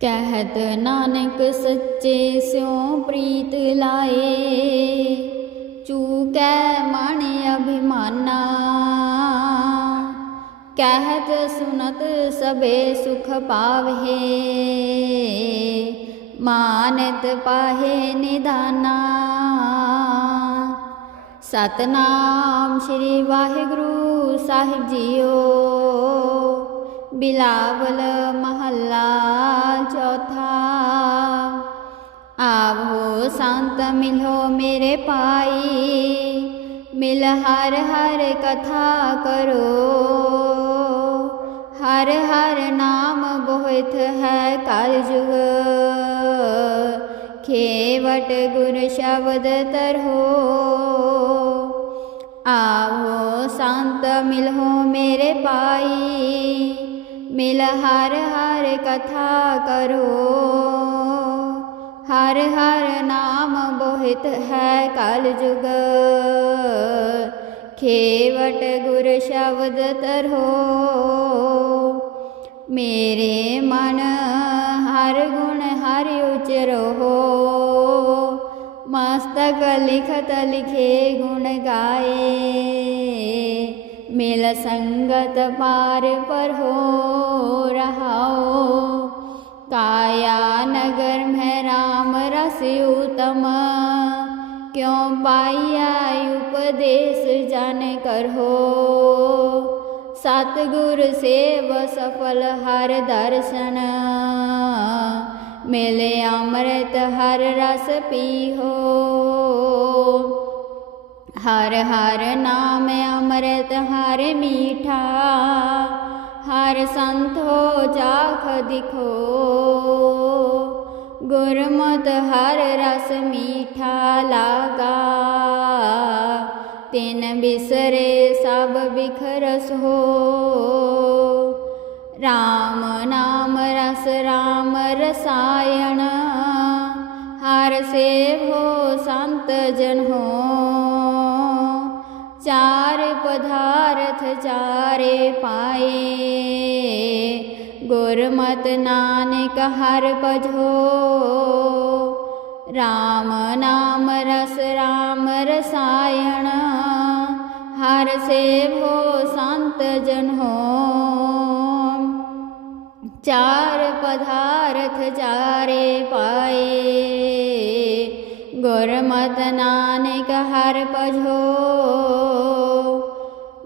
ਕਹਿਤ ਨਾਨਕ ਸੱਚੇ ਸਿਉ ਪ੍ਰੀਤ ਲਾਏ, ਚੂਕੈ ਮਨ ਅਭਿਮਾਨਾ। ਕਹਿਤ ਸੁਨਤ ਸਭੇ ਸੁਖ ਪਾਵਹਿ, ਮਾਨਤ ਪਾਹੇ ਨਿਦਾਨਾ। ਸਤਨਾਮ ਸ੍ਰੀ ਵਾਹਿਗੁਰੂ ਸਾਹਿਬ ਜੀਓ। ਬਿਲਾਵਲ ਮਹੱਲਾ ਚੌਥਾ। ਆਵੋ ਸੰਤ ਮਿਲੋ ਮੇਰੇ ਪਾਈ ਮਿਲ ਹਰ ਹਰ ਕਥਾ ਕਰੋ। ਹਰ ਹਰ ਨਾਮ ਬਹੁਤ ਹੈ ਕਲ ਜੁਗ। ਖੇਵਟ ਗੁਰ ਸ਼ਬਦ ਤਰੋ। ਆਵੋ ਸੰਤ ਮਿਲੋ ਮਿਲ ਹਰ ਹਰ ਕਥਾ ਕਰੋ। ਹਰ ਹਰ ਨਾਮ ਬੋਹਿਤ ਹੈ ਕਲ ਜੁਗ। ਖੇਵਟ ਗੁਰ ਸ਼ਬਦ ਤਰੋ ਮੇਰੇ ਮਨ ਹਰ ਗੁਣ ਹਰਿ ਉਚਰੋ ਮਸਤਕ ਲਿਖਤ ਲਿਖੇ ਗੁਣ ਗਾਏ। ਮਿਲ ਸੰਗਤ ਪਾਰ ਪਰ ਹੋ ਰਹਾਓ ਕਾਇਆ ਨਗਰ ਮੈਂ ਰਾਮ ਰਸ ਉਤਮ ਕਿਉ ਪਾਈਆ ਉਪਦੇਸ਼ ਜਨ ਕਰੋ ਸਤਿਗੁਰ ਸੇਵ ਸਫਲ ਹਰ ਦਰਸ਼ਨ ਮਿਲੇ ਅੰਮ੍ਰਿਤ ਹਰ ਰਸ ਪੀਹੋ ਹਰ ਹਰ ਨਾਮ ਅੰਮ੍ਰਿਤ, ਹਰ ਮੀਠਾ, ਹਰ ਸੰਤੋ ਜਾਖ ਦਿਖੋ। ਗੁਰਮਤ ਹਰ ਰਸ ਮੀਠਾ ਲਾਗਾ, ਤਿਨ ਬਿਸਰੇ ਸਭ ਬਿਖਰਸ ਹੋ ਰਾਮ ਨਾਮ ਰਸ ਰਾਮ ਰਸਾਇਣ, ਹਰ ਸੇਵੋ ਚਾਰ ਪਦਾਰਥ ਚਾਰੇ ਪਾਏ। ਗੁਰਮਤ ਨਾਨਕ ਹਰ ਭਜੋ। ਰਾਮ ਨਾਮ ਰਸ ਰਾਮ ਰਸਾਇਣ। ਹਰ ਸੇਵੋ ਸੰਤ ਜਨ। ਹੋ ਚਾਰ ਪਦਾਰਥ ਚਾਰੇ ਪਾਏ। ਗੁਰਮਤ ਨਾਨਕ ਹਰ ਭਜੋ।